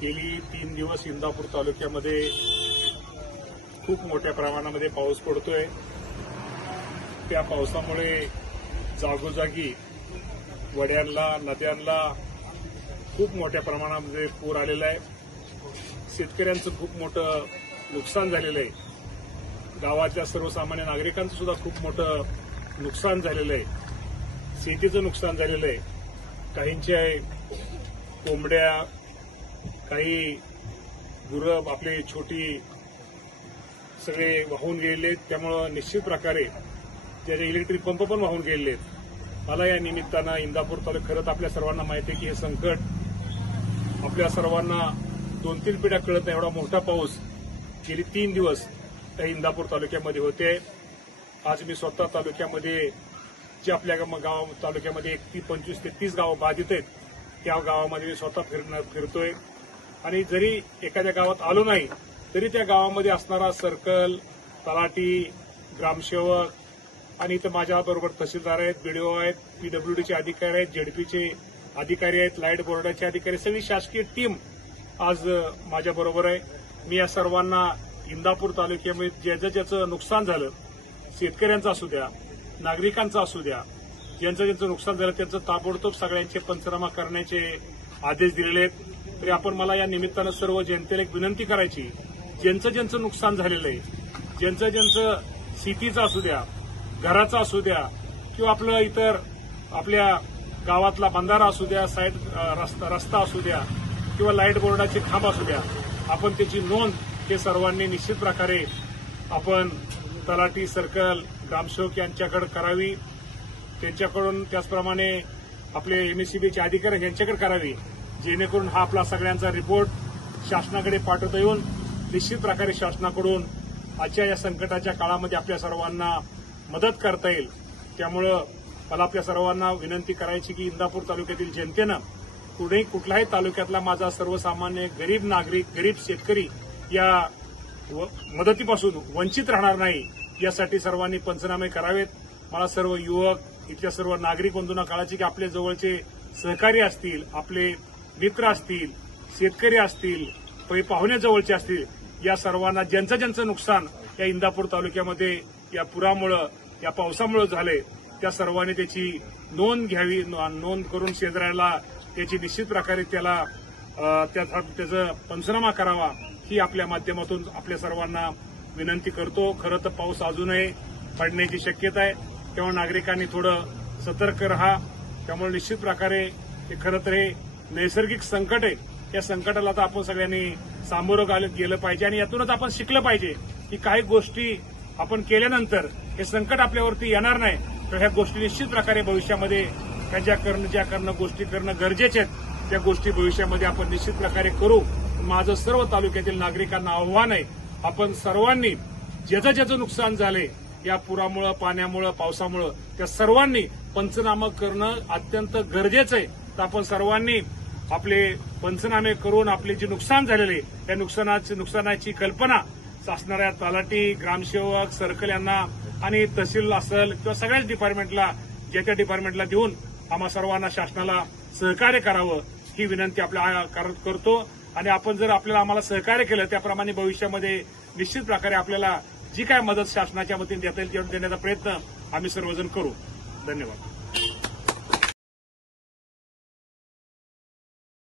गेली 3 दिवस इंदापूर तालुक्यामध्ये खूप मोठ्या प्रमाणामध्ये पाऊस पडतोय। त्या पावसामुळे जागोजागी वड्यांना, नद्यांना खूप मोठ्या प्रमाणामध्ये पूर आलेला आहे। शेतकऱ्यांचं खूप मोठं नुकसान झालेलं आहे। गावातल्या सर्वसामान्य नागरिकांचं सुद्धा खूप मोठं नुकसान झालेलं आहे। शेतीचं नुकसान झालेलं आहे। काहींच्या कोंबड्या, काही गुरं आपली छोटी सगळे वाहून गेलेले आहेत। त्यामुळे निश्चित प्रकारे त्याचे इलेक्ट्रिक पंप पण वाहून गेलेले आहेत। मला या निमित्तानं इंदापूर तालुक्यात खरंच आपल्या सर्वांना माहिती आहे की हे संकट आपल्या सर्वांना 2-3 पिढ्या कळत नाही एवढा मोठा पाऊस गेली 3 दिवस त्या इंदापूर तालुक्यामध्ये होते। आज मी स्वतः तालुक्यामध्ये जे आपल्या तालुक्यामध्ये 25 ते 30 गावं बाधित आहेत त्या गावामध्ये मी स्वतः फिरतोय आणि जरी एखाद्या गावात आलो नाही तरी त्या गावामध्ये असणारा सर्कल, तलाठी, ग्रामसेवक आणि इथं माझ्याबरोबर तहसीलदार आहेत, बीडीओ आहेत, पीडब्ल्यूडीचे अधिकारी आहेत, जेडपीचे अधिकारी आहेत, लाईट बोर्डाचे अधिकारी, सगळी शासकीय टीम आज माझ्याबरोबर आहे। मी या सर्वांना इंदापूर तालुक्यामध्ये ज्याचं नुकसान झालं, शेतकऱ्यांचं असू द्या, नागरिकांचं असू द्या, ज्यांचं नुकसान झालं त्यांचं ताबडतोब सगळ्यांचे पंचनामा करण्याचे आदेश दिलेले आहेत। तरी आपण मला या निमित्तानं सर्व जनतेला एक विनंती करायची, ज्यांचं नुकसान झालेलं आहे, ज्यांचं शेतीचं असू द्या, घराचा असू द्या किंवा आपलं इतर आपल्या गावातला बंधारा असू द्या, साईड रस्ता असू द्या किंवा लाईट बोर्डाचे खांब असू द्या, आपण त्याची नोंद हे सर्वांनी निश्चित प्रकारे आपण तलाठी, सर्कल, ग्रामसेवक यांच्याकडे करावी। त्यांच्याकडून त्याचप्रमाणे आपले एमएससीबीचे अधिकारी यांच्याकडे करावी, जेणेकरून हा आपला सगळ्यांचा रिपोर्ट शासनाकडे पाठवता येऊन निश्चित प्रकारे शासनाकडून आजच्या या संकटाच्या काळामध्ये आपल्या सर्वांना मदत करता येईल। त्यामुळं मला आपल्या सर्वांना विनंती करायची की इंदापूर तालुक्यातील जनतेनं कुठल्याही तालुक्यातला माझा सर्वसामान्य गरीब नागरिक, गरीब शेतकरी या मदतीपासून वंचित राहणार नाही यासाठी सर्वांनी पंचनामे करावेत। मला सर्व युवक, इथल्या सर्व नागरिक बंधूंना कळायचे की आपले जवळचे सहकारी असतील, आपले मित्र असतील, शेतकरी असतील, पाहुणे जवळचे असतील, या सर्वांना ज्यांचं नुकसान या इंदापूर तालुक्यामध्ये या पुरामुळं, या पावसामुळं झाले त्या सर्वांनी त्याची नोंद घ्यावी। नोंद करून शेजाऱ्याला त्याची निश्चित प्रकारे त्याचा पंचनामा करावा ही आपल्या माध्यमातून आपल्या सर्वांना विनंती करतो। खरं तर पाऊस अजूनही पडण्याची शक्यता आहे, त्यामुळे नागरिकांनी थोडं सतर्क राहा। त्यामुळे निश्चित प्रकारे हे खरं तर हे नैसर्गिक संकट आहे, या संकटाला तर आपण सगळ्यांनी सामोरं गेलं पाहिजे आणि यातूनच आपण शिकलं पाहिजे की काही गोष्टी आपण केल्यानंतर हे संकट आपल्यावरती येणार नाही। तर ह्या गोष्टी निश्चित प्रकारे भविष्यामध्ये ज्या करणं गोष्टी करणं गरजेचे आहेत त्या गोष्टी भविष्यामध्ये आपण निश्चित प्रकारे करू। माझं सर्व तालुक्यातील नागरिकांना आव्हान आहे, आपण सर्वांनी ज्याचं नुकसान झाले या पुरामुळं, पाण्यामुळं, पावसामुळं, त्या सर्वांनी पंचनामा करणं अत्यंत गरजेचं आहे। तर आपण सर्वांनी आपले पंचनामे करून आपले जे नुकसान झालेले त्या नुकसानाची कल्पना असणाऱ्या तलाठी, ग्रामसेवक, सर्कल यांना आणि तहसील असेल किंवा सगळ्याच डिपार्टमेंटला, ज्या त्या डिपार्टमेंटला देऊन आम्हा सर्वांना शासनाला सहकार्य करावं ही विनंती आपल्या करतो। आणि आपण जर आम्हाला सहकार्य केलं त्याप्रमाणे भविष्यामध्ये निश्चित प्रकारे आपल्याला जी काय मदत शासनाच्या वतीने देता येईल तेवढं देण्याचा प्रयत्न आम्ही सर्वजण करू। धन्यवाद।